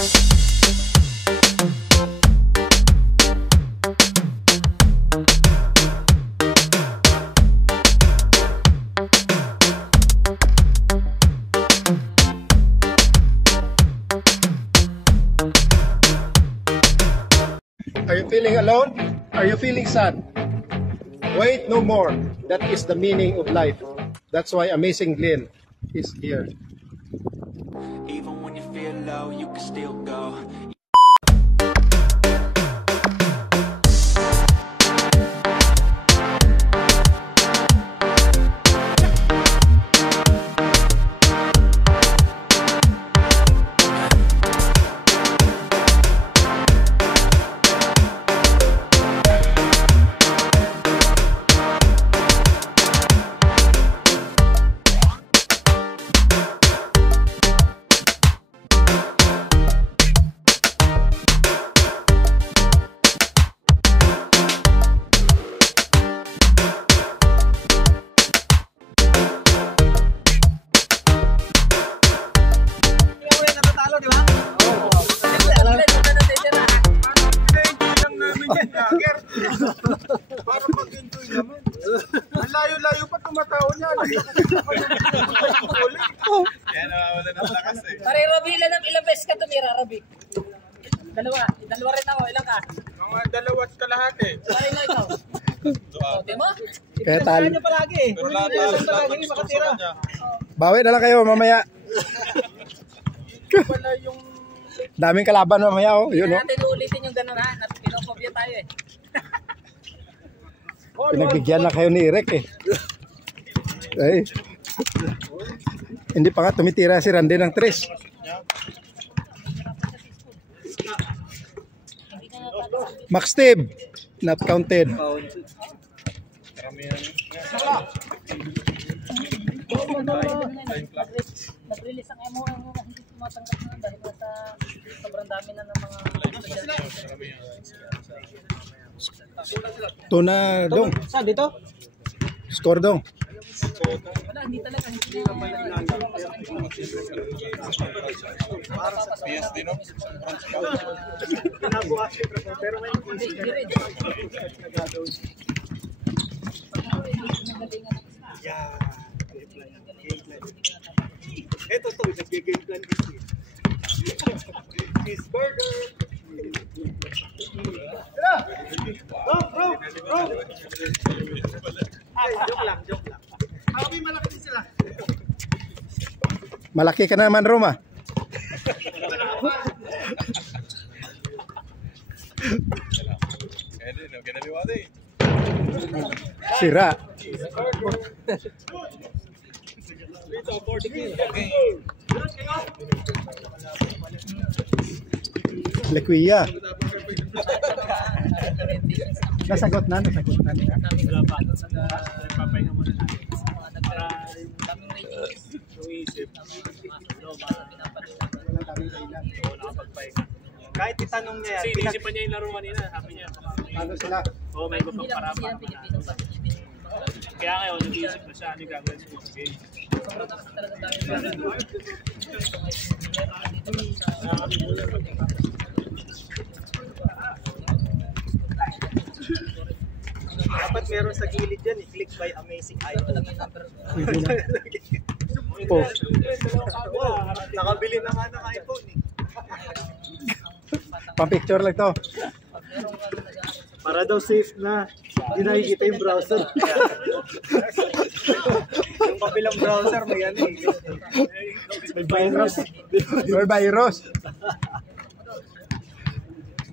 Are you feeling alone? Are you feeling sad? Wait no more. That is the meaning of life. That's why Amazing Glenn is here. Even when you feel low, you can still go. Parang mag-enjoy naman. Ang layo-layo pa tumatao niya. Kaya nawawala ng lakas eh. Pare, Robbie, ilang beses ka tumira, Robbie? Dalawa rin ako, ilang ka? Mga dalawa't kalahati. Pare na ikaw. O, di mo? Kaya tal. Ipilasahan niyo palagi eh. Pero lahat Palagi gusto makatira. sa kanya. Bawi na lang kayo mamaya. Wala yung... Daming kalaban mamaya oh. Yun Hindi oh. natin uulitin yung gano'n ha. Pinopobya tayo eh. Pinagbigyan na kayo ni Eric eh. Ay. Hindi pa nga tumitira si Randy ng 3. Max Steve, not counted. Nag-release ang MO na hindi tumatanggap na dahil nasa sobrang dami na ng mga Tuna dong. Saan dito? Score dong. Wala, hindi talaga. PSD no? Ito to, nag-game plan cheeseburger. Bro! Joke lang. Ako may malaki din sila. Malaki ka naman, Roma. Ginaliwala eh. Sira. Lequia. Nasagot na. Wala pa. Nagpapahinga muna natin. Para daming ratings. Suisip. Kahit itanong niya yan. Kasi inisipan niya yung laro kanina. Sabi niya. Ano sila? Oo, may iba pang parapan. Kaya ngayon, nag-iisip na siya. Ano yung gagawin sa game? Dapat meron sa gilid yan. I-click by Amazing iPhone. Oh. Nakabili na nga ng iPhone eh. Pang-picture lang to. Para daw safe na. Hindi nakikita yung browser. Yung kabilang browser may ano eh. May virus. May virus.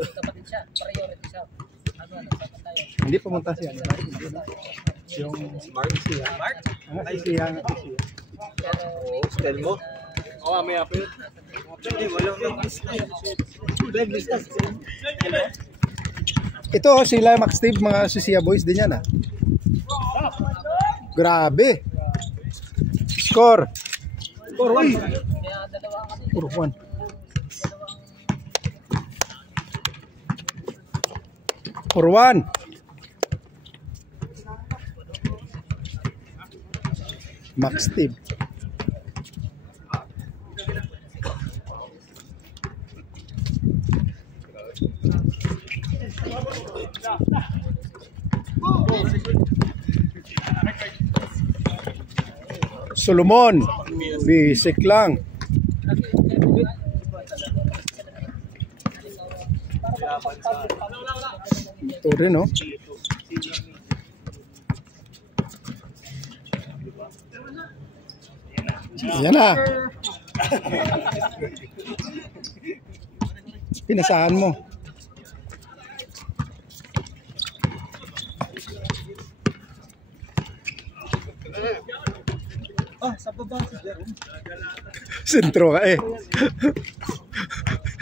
Kapatid siya. Priority siya. Hindi pumunta siya. Yung Smart siya. Ay siya. Hostel mo? Oo, may apo yun. Hindi, walang nag-list. Ito sila Max Steve, mga Susia boys din yan ah. Grabe. Score. 4-1. 4-1. 4-1. Max Steve. Solomon, bisik lang. Ito rin, no? Yan na. Pinasahan mo. Sa baba si Jerome. Sentro ka eh.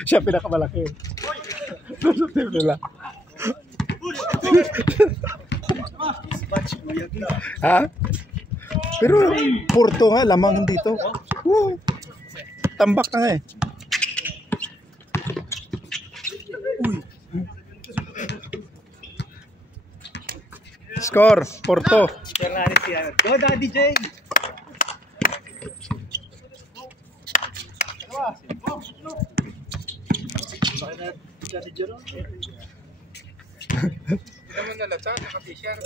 Siya pinakamalaki. Team nila. Ha? Pero Porto nga, lamang dito. Tambak na nga eh. Score, Porto. Fernandez yan. Go Daddy J! Daddy Jerome. Naman nalata, naka-t-shirt.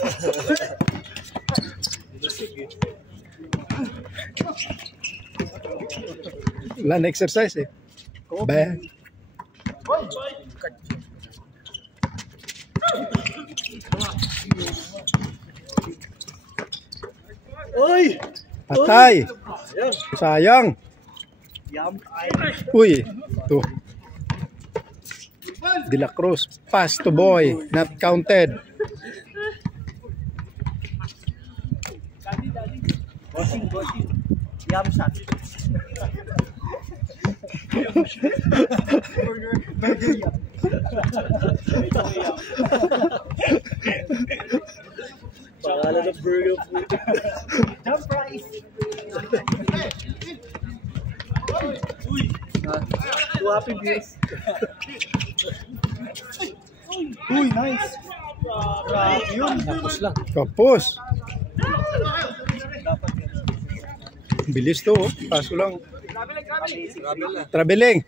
Wala na exercise eh. Ba? Uy! Patay. Sayang. Yum. Uy. Ito. De La Cruz. Pass to boy. Not counted. Bossing. Yum shot. Burger yum. Pangalan ng burger food. Jump price. Two happy beers. Uy, nice. Grabe yun. Tapos lang. Kapos. Bilis to. Oh. Kaso lang. Traveling.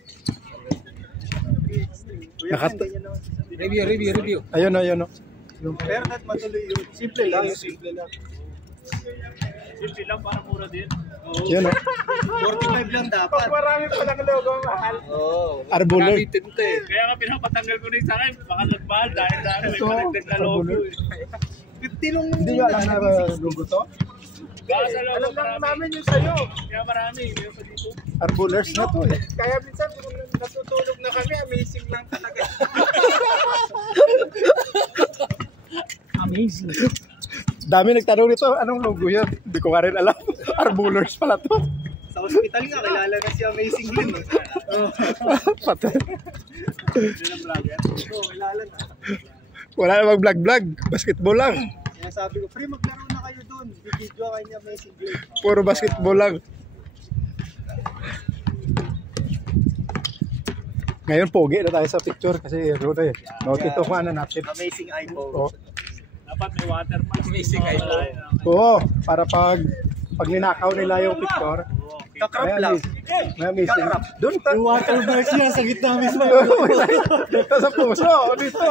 Review. Ayun. Pero not matuloy yun. Simple lang. Simple lang, para mura din. Yun, oh. 45 lang dapat. Marami pa lang logo, mahal. Arbulor. Kaya nga pinapatanggal ko na yung sa akin, baka nagmahal dahil may panagdag na logo. 50 lang. Hindi nyo alam na logo to? Baka sa logo, Alam lang marami. namin yung sa'yo. Kaya marami, meron pa dito. Arbulers na to eh. Kaya minsan kung natutulog na kami, amazing lang talaga. Amazing. Dami nagtanong nito, anong logo yan? Hindi ko nga rin alam. Arbulers pala to. Sa hospital nga, kilala na si Amazing Glenn. Patay. Yun ang vlogger. Oo, kilala na. Wala namang vlog. Basketball lang. Kaya sabi ko, pre, maglaro na kayo dun. Video kayo niya Amazing Glenn. Puro basketball lang. Ngayon, pogi na tayo sa picture kasi road eh. Ito kung ano natin. Amazing iPhone. Oo. Dapat may watermark. Amazing iPhone. Oo, para pag ninakaw nila yung picture. Kakrap lang. May amazing. Doon ta. Yung watermark siya sa gitna mismo. Ito sa puso, dito.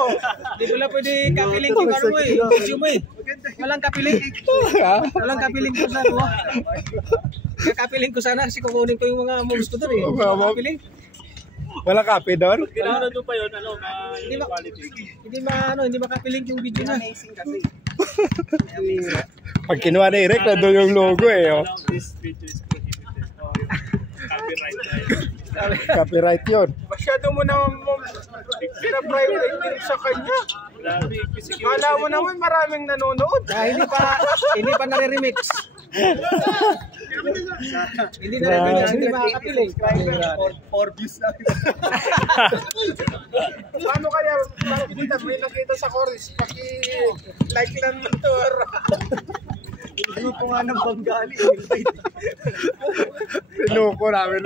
Hindi ko lang pwede kapiling yung ano mo eh. Video mo eh. Walang kapiling. Ha? Walang kapiling ko sa ano. Kaya kapiling ko sana kasi kukunin ko yung mga moves ko doon eh. Kapiling. Wala kape doon? Kailangan na doon pa yun, Hindi ba quality. hindi makapiling yung video na. Amazing kasi. Pag kinuha na Eric, nandun yung logo eh. Oh. This video is prohibited. Copyright. Copyright yun. Masyado mo naman pinapriority din sa kanya. Kala mo naman maraming nanonood. Hindi pa nare-remix. Hindi na hindi makakapiling. 4 views lang. Paano kaya makikita? May nakita sa chorus. Paki-like lang ng tour. Hindi mo po nga ng Bengali. Pinoko namin.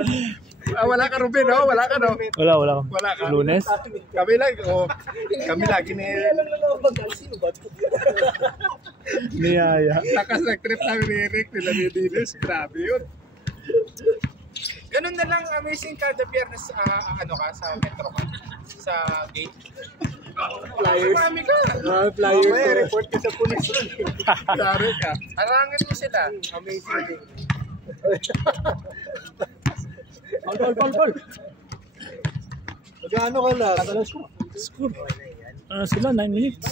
Wala ka Ruben, no? Wala ka, no? Wala. Wala ka. Lunes? Kami lang, oh. Kami lagi ni... Sino ba ito? Niyaya. Lakas nag-trip namin ni Eric, nila ni Dinis. Grabe yun. Ganun na lang amazing kada biyernes sa Metro ka, sa gate. Marami ka. May report ka sa pulis. Dari ka. Harangin mo sila. Amazing. Paul. Magkano ka na? Score. Ano sila? 9 minutes.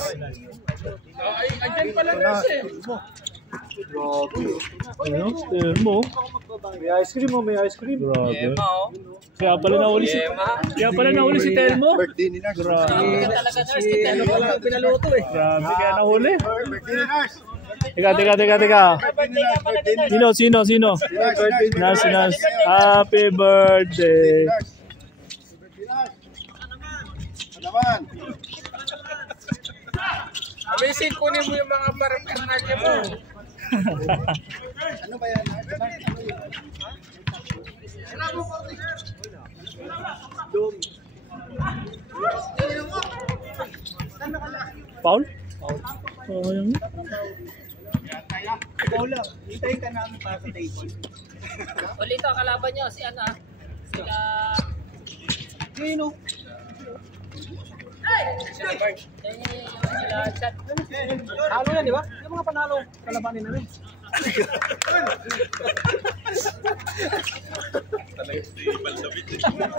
Ay, andyan pala nurse eh. Ano? Telmo. May ice cream mo, may ice cream. Grabe. Kaya pala nahuli si Telmo. Birthday ni Nars. Grabe. Talaga nurse, Ano pala pinaluto eh. Grabe kaya nahuli. Birthday ni Nars. Teka. Sino? Nas. Happy birthday. Ano naman? Amazing, kunin mo yung mga paraphernalia mo. Ano ba yan? Paul? Oh, yun. Hintayin ka namin para sa table. Ulit ang kalaban nyo, si ano sila... Sino? Sila chat. Halo yan, di ba? Yung mga panalo, kalabanin namin.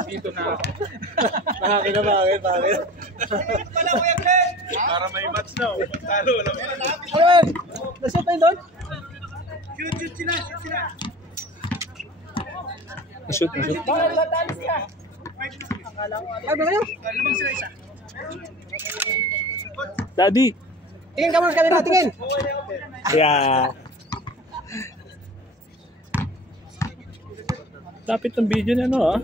Dito na ako. Bakit? Para may match na. Talo, wala mo. Ayun! Nasip pa yun doon? Shoot sila. Shoot. Ay, ba kayo? Daddy. Tingin ka muna kanina, tingin! Yeah. Lapit ng video niya, no, ah.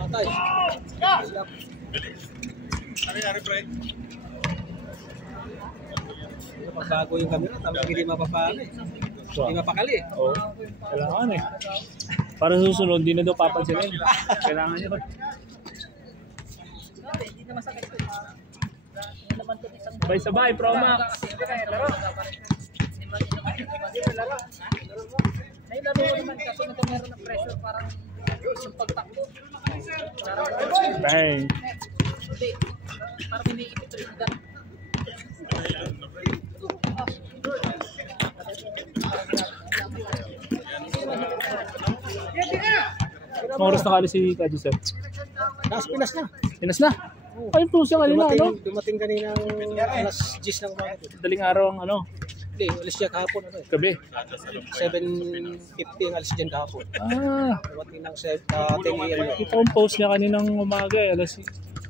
Matay. Pagbago yung camera, tapos hindi mapapano eh. Hindi mapakali eh. Oo. Kailangan eh. Para susunod, di na daw papansinin. Kailangan nyo. Hindi naman sakit ko. Hindi naman ito isang... Sabay-sabay, Promax. Nailaro ko naman kasi meron ng pressure parang yung pagtakbo. Bang. Hindi. Parang iniipit rin yung ganun. Mga oras nakali si Joseph. Pinas na. Pinas na. Ayun po siya kanina, ano? Dumating kanina alas 10 ng umaga. Daling araw ang ano, Hindi, alis siya kahapon. gabi. 7:50 ang alis dyan kahapon. Dumating ng 10 a.m. Ito ang post niya kaninang umaga eh. Alas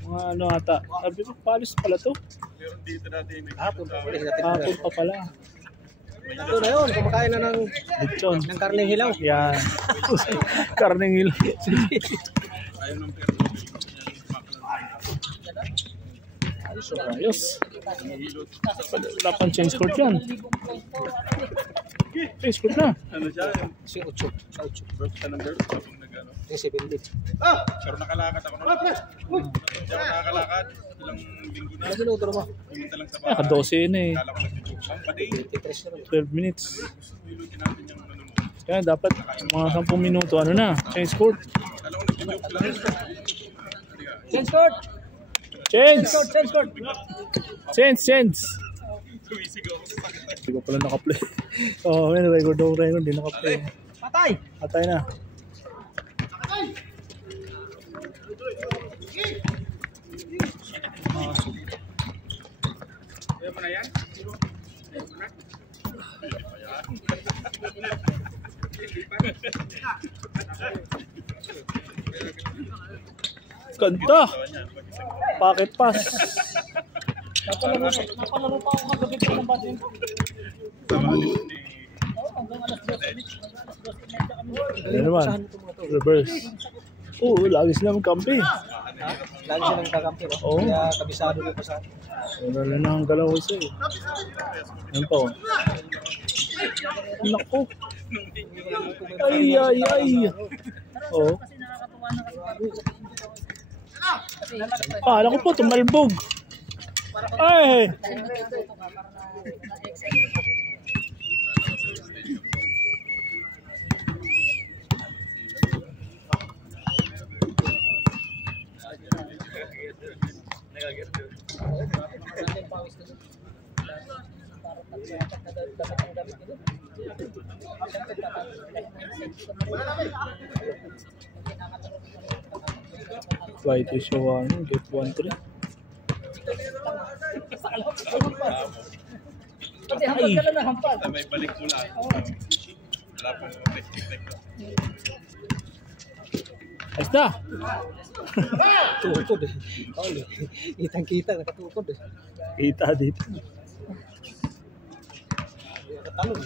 mga ano ata. Sabi ko, palis pala to. Kahapon pa ulit natin. Hapon pa pala. Ito na yun, kumakain na ng Lechon. karneng hilaw. Yan. Karneng hilo. Ayos. Wala pang change court yan. Change court na. Si 8. Yung 7 Pero nakalakad ako na. Hindi ako nakakalakad. Ilang linggo na. Ano binuturo mo? Pumunta lang sa Naka bahay. 12 na eh. Kala ko nagtitubang. Paday. 23 na rin. 12 minutes. Nilutin natin yung ano. Kaya dapat mga 10 minuto ano na. Change court. Kala ko nagtitubang lang. Change court! Change! Change court! Change! Hindi ko pala nakaplay. Oo, may record. Hindi nakaplay. Patay! Patay na. Ayaw mo na yan? Ganda! Pocket pass. Napalaro pa ako kagabi pa ng badin. Hanggang alas 12. Ano naman? Reverse. Oo, lagi sila magkampi. Lagi silang kakampi, no? Oo. Kaya kabisado rin pa sa atin. Wala na lang ang galaw isa eh. Yan pa oh. Naku. Ay. Oo. Kasi nakakatuwa na kasi kasi Akala ko po, tumalbog. Ay! natuto ka para na-excite. Maraming pawis ko doon. Parang tagsatak na dapat ang gamit ko doon. Siyempre, White is yung get 1-3. Pati hampad ka lang na hampad. May balik mo na. Wala pong technique. Ayos na! tukod eh. Kitang-kita, nakatukod eh. Kita dito. Nakatalon.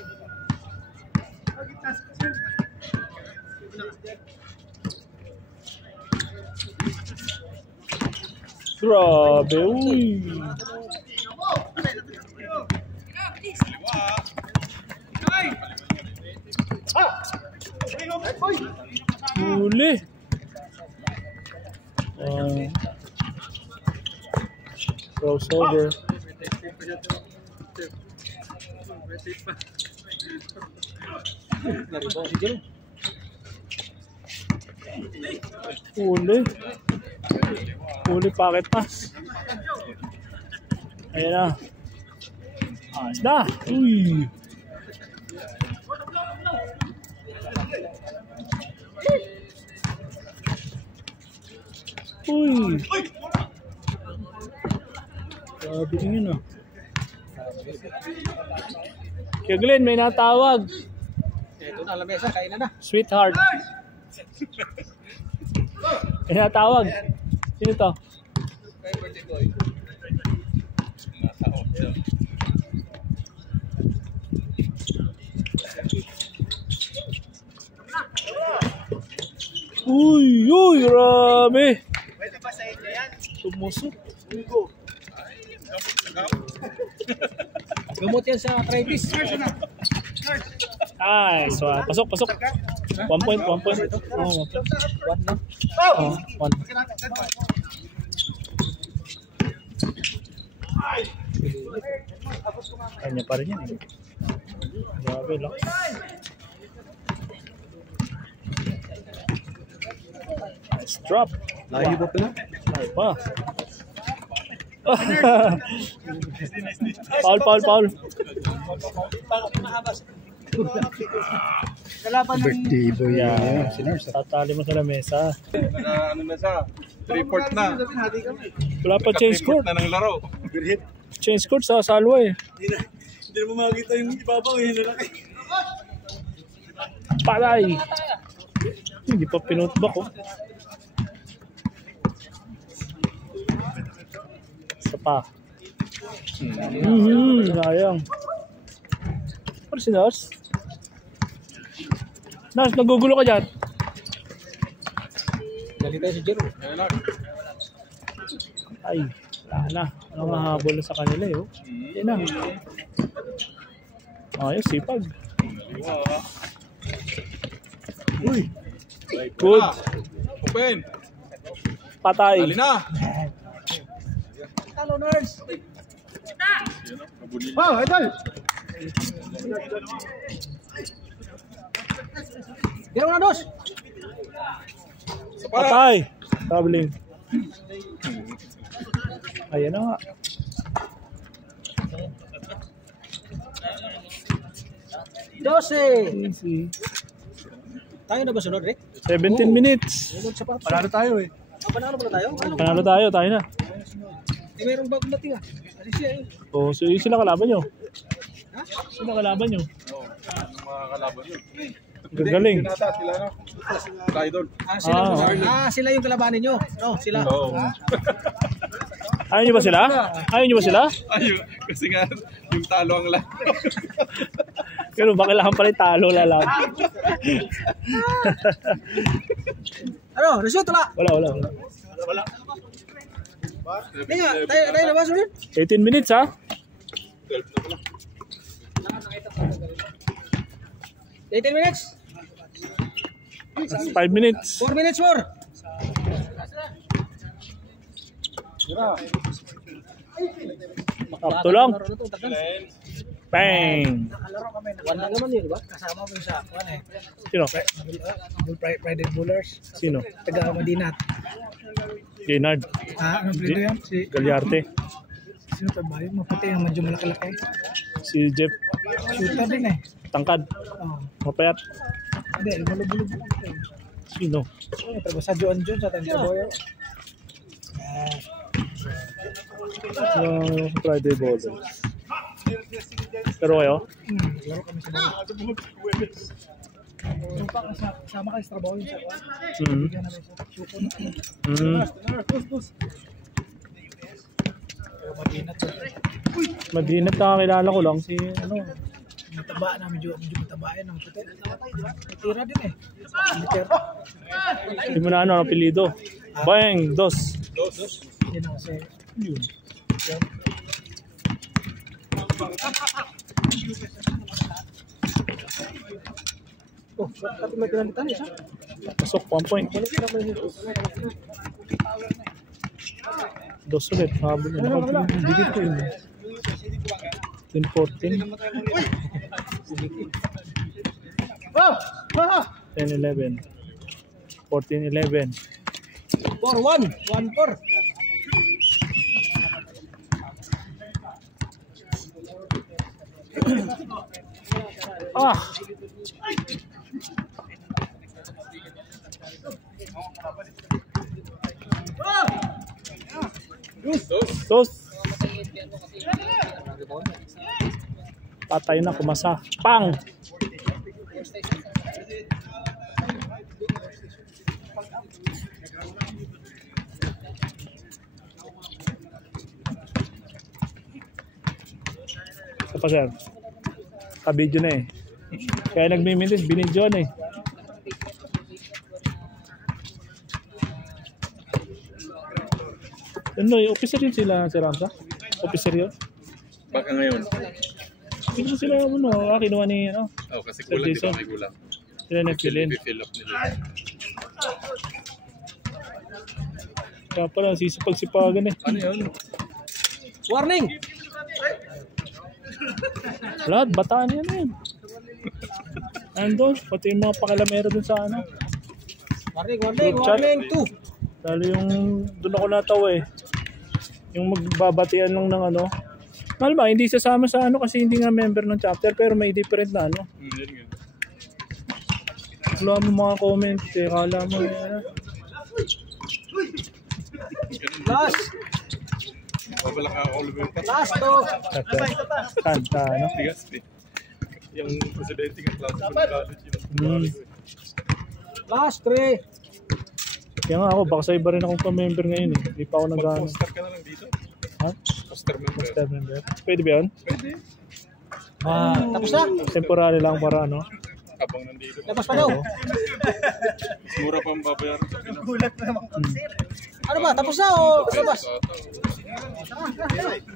Grabe, uy! Huli! Crossover. Naribaw si Jero. Huli. Huli pocket pass. Ayan na. Ayos na. Uy. Uy. Grabe din yun ah. Kaya Glenn, may natawag. Ito na, lamesa, kain na. Sweetheart. May natawag. Sino to? Uy, uy, grabe. Pwede ba sa inyo yan? Tumusok. Gamot yan sa arthritis. Ay, so pasok, pasok. 1 point, 1 point. Oh, 1 point. 1 lang. Oh, 1. Kanya pa rin yan eh. Grabe lang. Nice drop. Lahi ba pala? Ay pa. Foul, foul, foul. Birthday boy Yeah. Tatali mo sa lamesa. Ano na siya? 3-4 na. Wala pa change court. Na ng laro. Change court sa Salwa eh. Hindi mo makikita yung ibabaw eh. Palay. Hindi pa pinutbak oh. Isa pa. Sayang. Pero si Nars? Nars, nagugulo ka dyan. Dali tayo si Jero. Ay, wala na. Anong mahabol na sa kanila eh oh. Yan na. Ayos, sipag. Uy. Good. Open. Patay. Dali na. Talo, Nars! Oh, idol! Jero na, dos! Patay. Traveling. Ayan na nga. Easy. Tayo na ba sunod, Rick? 17 minutes. Sunod sa pa. Panalo tayo eh. Panalo pala tayo? Panalo tayo na. Eh, mayroong bagong dating ah. Kasi siya eh. Oh, so sila kalaban nyo. Sila kalaban nyo. Oo. Anong mga kalaban yun? Gagaling. Nata sila no? Sila idol. Sila yung kalabanin nyo. No, sila. Oo. Ayaw nyo ba sila? Ayaw nyo ba sila? Ayun. Kasi nga yung talo ang lahat. Pero bakailangan pala yung talo lalag. Ano? Result wala? Wala. Hindi nga. Tayo na ba sunod? 18 minutes ha? 18 minutes? 5 minutes. 4 minutes more. Sakto lang. Bang! One lang naman yun, di ba? Kasama mo sa one eh. Sino? Friday Bullers. Sino? Taga Madinat. Gaynard. Anong plito yan? Si Galyarte. sino pa ba? Yung maputi yung medyo malaki-laki. Si Jeff. Shooter din eh. Tangkad. Oh. Mapayat. Hindi, bulog-bulog. Sino? Pero sa John sa Tantaboyo. Friday Bowlers. Pero kayo? Laro kami sa bawah. Yung pa kasama kayo sa trabaho yun sa bawah. Bigyan namin sa suko na. Madinat. Madinat, nakakilala ko lang si ano. Mataba na, medyo matabain ng puti. Tira din eh. Hindi mo na ano, apelido. Bang! Dos. Yun ang kasi. Yun. Oh, bakit may pinalitan siya? Pasok, 1 point. Dos ulit. Habol na. Dikit ko yun. 10-14. 10-11. 14-11. 4-1. 1-4. Ah! Dos. Patay na, kumasa. Pang! Ito pa sir. Kabidyo na eh. Kaya nagmimintis, binidyo na eh. Ano, officer yun sila, Sir Ramsa? Officer yun? Baka ngayon. Hindi ko sila, ano, kinuha ni, ano? Oh, kasi kulang, di ba? May kulang. Sila nag-fill in. Fill up nila. Kaya pala, sisipag-sipagan eh. Ano yun? Warning! Lahat, bataan yan yun. Andun, pati yung mga pakilamero dun sa ano. Warning! Group chat. Warning 2! Lalo yung, dun ako natawa eh. Yung magbabatian lang ng ano. Mahal ba, hindi sasama sa ano kasi hindi nga member ng chapter pero may different na ano. Yun nga. Wala mo mga comment eh, kala mo eh. Last! Babala ka, Oliver. Last to! Kanta, ano? Tigas eh. Yung presidente ng klase ko ng college yun. Last 3! Kaya nga ako, baka sa iba rin akong pa-member ngayon eh. Hindi pa ako nag-ano. Mag-poster ka na lang dito. Ha? Poster member. Poster member. Pwede ba yun? Pwede. Tapos na? Temporary lang para ano. Habang nandito. Tapos pa daw? Mura pa ang babayaran sa Pinas. Ano ba? Tapos na o labas?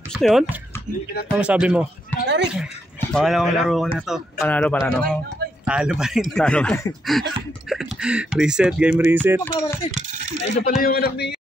Gusto yun? Ano sabi mo? Eric! Pangalawang laro ko na to. Panalo? Talo pa rin. Talo. Reset, game reset. Pagkamalaki. Ano pala yung anak ni